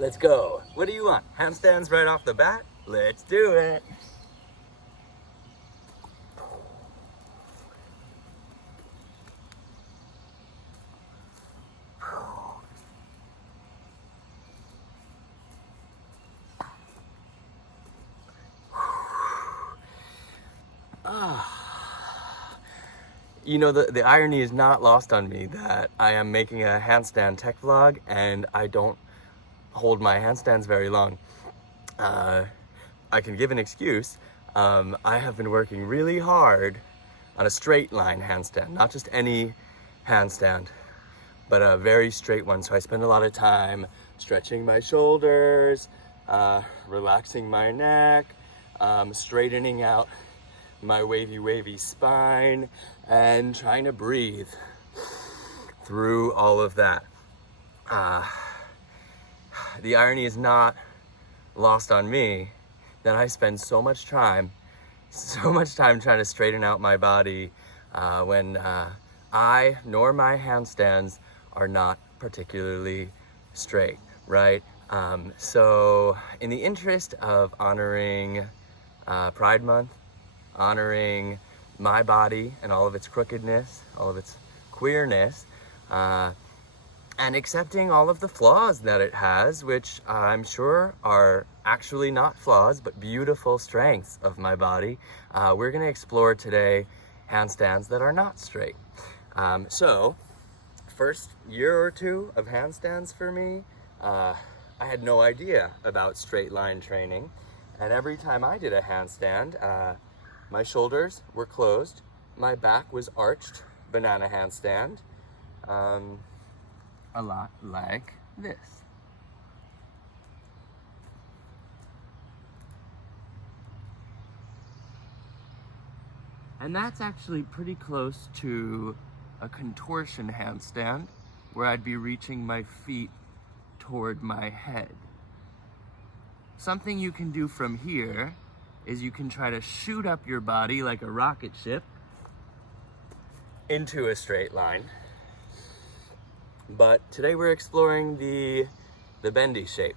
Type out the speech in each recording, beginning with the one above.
Let's go. What do you want? Handstands right off the bat? Let's do it. You know, the irony is not lost on me that I am making a handstand tech vlog and I don't hold my handstands very long. I can give an excuse. I have been working really hard on a straight line handstand, not just any handstand, but a very straight one. So I spend a lot of time stretching my shoulders, relaxing my neck, straightening out my wavy spine, and trying to breathe through all of that. The irony is not lost on me that I spend so much time trying to straighten out my body when I nor my handstands are not particularly straight, right? So in the interest of honoring Pride Month, honoring my body and all of its crookedness, all of its queerness, and accepting all of the flaws that it has, which I'm sure are actually not flaws, but beautiful strengths of my body. We're gonna explore today handstands that are not straight. So, first year or two of handstands for me, I had no idea about straight line training. And every time I did a handstand, my shoulders were closed, my back was arched, banana handstand, a lot like this. And that's actually pretty close to a contortion handstand, where I'd be reaching my feet toward my head. Something you can do from here is you can try to shoot up your body like a rocket ship into a straight line. But today we're exploring the bendy shape.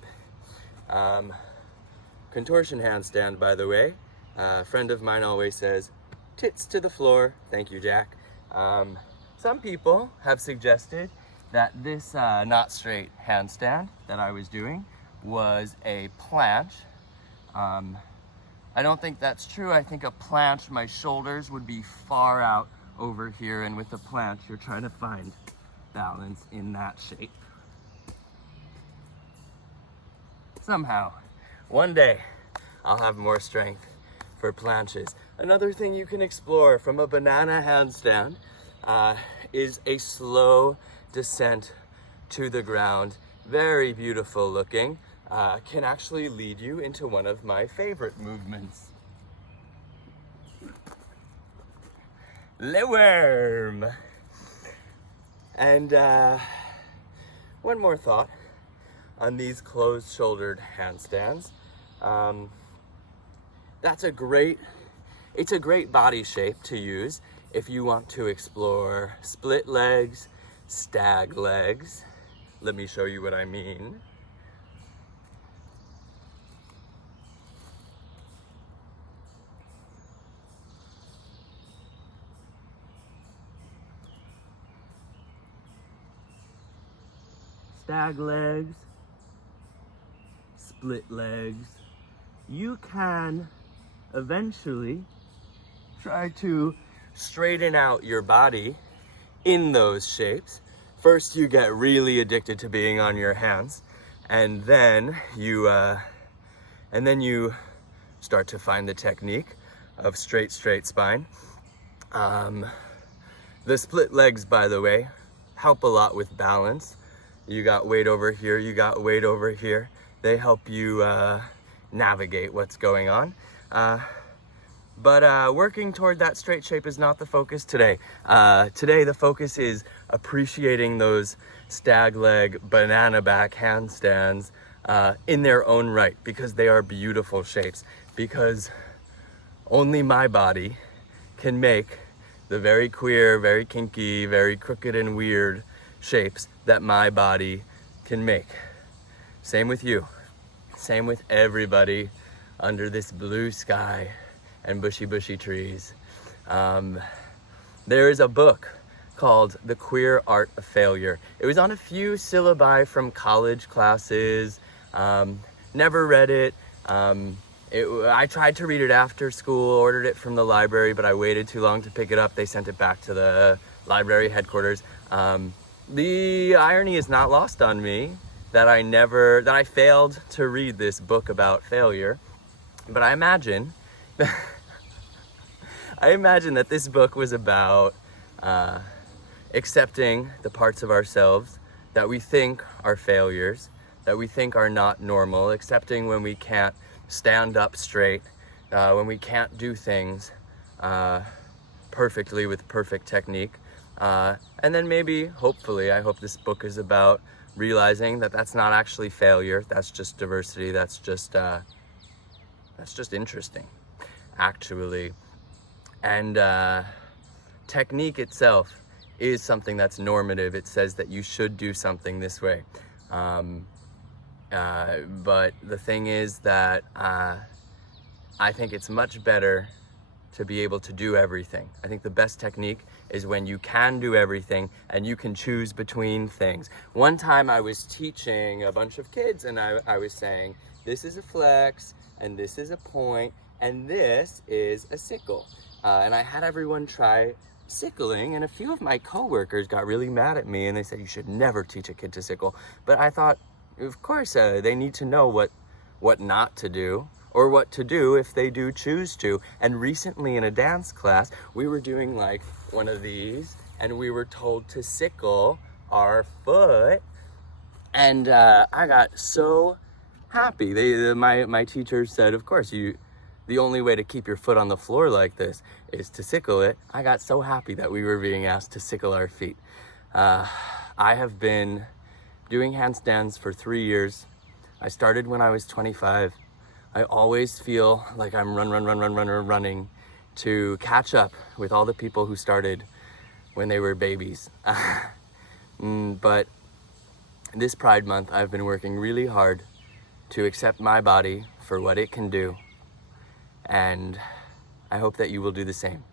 Contortion handstand, by the way. A friend of mine always says, tits to the floor. Thank you, Jack. Some people have suggested that this not straight handstand that I was doing was a planche. I don't think that's true. I think a planche, my shoulders would be far out over here, and with a planche, you're trying to find balance in that shape. Somehow, one day, I'll have more strength for planches. Another thing you can explore from a banana handstand is a slow descent to the ground. Very beautiful looking. Can actually lead you into one of my favorite movements. Le worm. And one more thought on these closed-shouldered handstands. It's a great body shape to use if you want to explore split legs, stag legs. Let me show you what I mean. Stag legs, split legs. You can eventually try to straighten out your body in those shapes. First, you get really addicted to being on your hands, and then you start to find the technique of straight spine. The split legs, by the way, help a lot with balance. You got weight over here, you got weight over here. They help you navigate what's going on. But working toward that straight shape is not the focus today. Today the focus is appreciating those stag leg, banana back handstands in their own right, because they are beautiful shapes. Because only my body can make the very queer, very kinky, very crooked and weird shapes that my body can make. Same with you. Same with everybody under this blue sky and bushy trees. There is a book called The Queer Art of Failure. It was on a few syllabi from college classes. Never read it. I tried to read it after school, ordered it from the library, but I waited too long to pick it up. They sent it back to the library headquarters. The irony is not lost on me that I failed to read this book about failure, but I imagine that this book was about accepting the parts of ourselves that we think are failures, that we think are not normal, accepting when we can't stand up straight, when we can't do things perfectly with perfect technique. And then maybe, hopefully, I hope this book is about realizing that that's not actually failure, that's just diversity, that's just interesting, actually. And technique itself is something that's normative. It says that you should do something this way. But the thing is that I think it's much better to be able to do everything. I think the best technique is when you can do everything and you can choose between things. One time I was teaching a bunch of kids and I was saying, this is a flex and this is a point and this is a sickle. And I had everyone try sickling, and a few of my coworkers got really mad at me and they said, you should never teach a kid to sickle. But I thought, of course, they need to know what not to do, or what to do if they do choose to. And recently in a dance class, we were doing like one of these, and we were told to sickle our foot. And I got so happy. My teacher said, of course, the only way to keep your foot on the floor like this is to sickle it. I got so happy that we were being asked to sickle our feet. I have been doing handstands for 3 years. I started when I was 25. I always feel like I'm running to catch up with all the people who started when they were babies. But this Pride Month, I've been working really hard to accept my body for what it can do. And I hope that you will do the same.